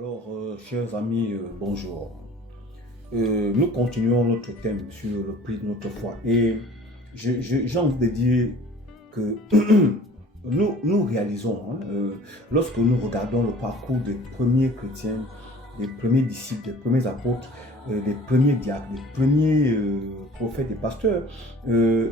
Alors, chers amis, bonjour. Nous continuons notre thème sur le prix de notre foi. Et j'ai envie de dire que nous réalisons, lorsque nous regardons le parcours des premiers chrétiens, des premiers disciples, des premiers apôtres, des premiers diacres, des premiers prophètes et pasteurs, que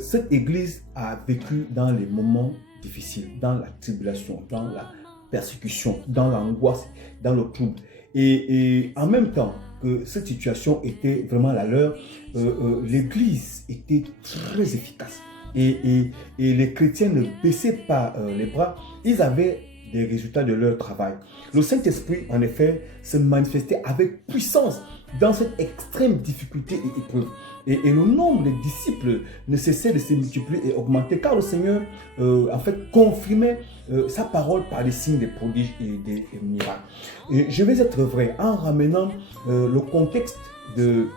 cette église a vécu dans les moments difficiles, dans la tribulation, dans la persécution, dans l'angoisse, dans le trouble. Et en même temps que cette situation était vraiment la leur, l'église était très efficace. Et les chrétiens ne baissaient pas les bras, ils avaient des résultats de leur travail. Le Saint-Esprit, en effet, se manifestait avec puissance dans cette extrême difficulté et épreuve. Et le nombre des disciples ne cessait de se multiplier et augmenter, car le Seigneur, en fait, confirmait sa parole par des signes, des prodiges et des miracles. Et je vais être vrai en ramenant le contexte de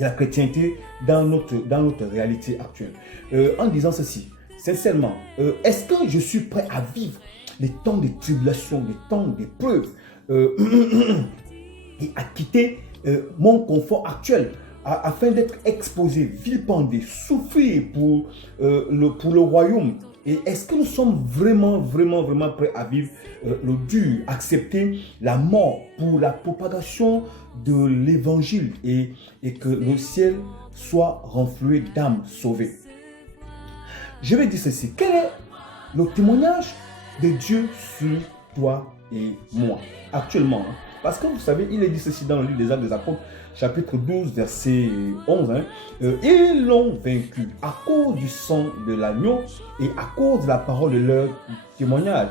la chrétienté dans notre réalité actuelle. En disant ceci, sincèrement, est-ce que je suis prêt à vivre les temps de tribulation, les temps d'épreuve et à quitter mon confort actuel afin d'être exposé, vilipendé, souffrir pour le royaume? Et est-ce que nous sommes vraiment prêts à vivre le dur, accepter la mort pour la propagation de l'évangile et que le ciel soit renfloué d'âmes sauvées? Je vais dire ceci. Quel est le témoignage de Dieu sur toi et moi actuellement? Parce que vous savez, il est dit ceci dans le livre des Actes des Apôtres, chapitre 12, verset 11. Ils l'ont vaincu à cause du sang de l'agneau et à cause de la parole de leur témoignage.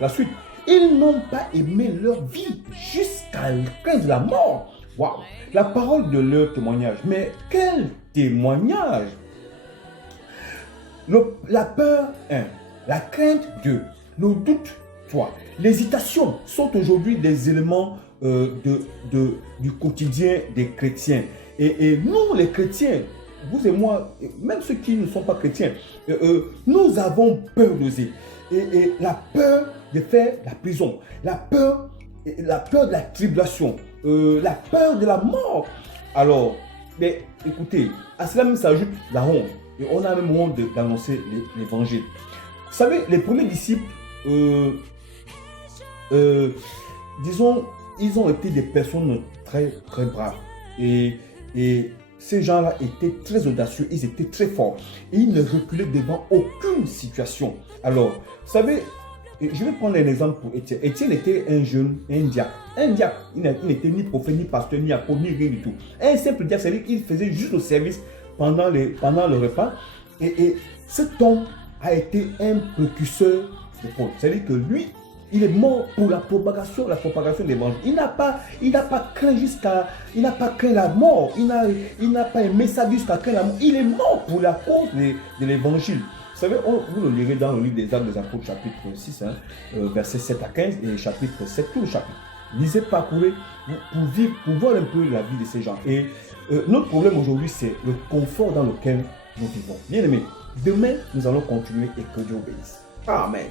La suite, ils n'ont pas aimé leur vie jusqu'à craindre la mort. Waouh! La parole de leur témoignage. Mais quel témoignage! La peur, 1. La crainte, 2. Le doute, 3. L'hésitation sont aujourd'hui des éléments du quotidien des chrétiens. Et nous, les chrétiens, vous et moi, même ceux qui ne sont pas chrétiens, nous avons peur d'oser. Et la peur de faire la prison, la peur de la tribulation, la peur de la mort. Alors, mais écoutez, à cela même s'ajoute la honte. Et on a même honte d'annoncer l'évangile. Vous savez, les premiers disciples, disons, ils ont été des personnes très braves. Et ces gens-là étaient très audacieux, ils étaient très forts. Et ils ne reculaient devant aucune situation. Alors, vous savez, je vais prendre un exemple pour Étienne. Étienne était un jeune, un diacre. Un diacre, il n'était ni prophète, ni pasteur, ni apôtre, ni rien du tout. Un simple diacre, c'est-à-dire qu'il faisait juste le service pendant le repas. Et cet homme a été un précurseur de Paul. C'est-à-dire que lui, il est mort pour la propagation de l'évangile. Il n'a pas craint la mort. Il n'a pas aimé sa vie jusqu'à craindre la mort. Il est mort pour la cause de l'évangile. Vous savez, vous le lirez dans le livre des Actes des Apôtres, chapitre 6, versets 7 à 15 et chapitre 7, tout le chapitre. Lisez, parcourez pour voir un peu la vie de ces gens. Et notre problème aujourd'hui, c'est le confort dans lequel nous vivons. Bien aimés, demain, nous allons continuer et que Dieu obéisse. Amen.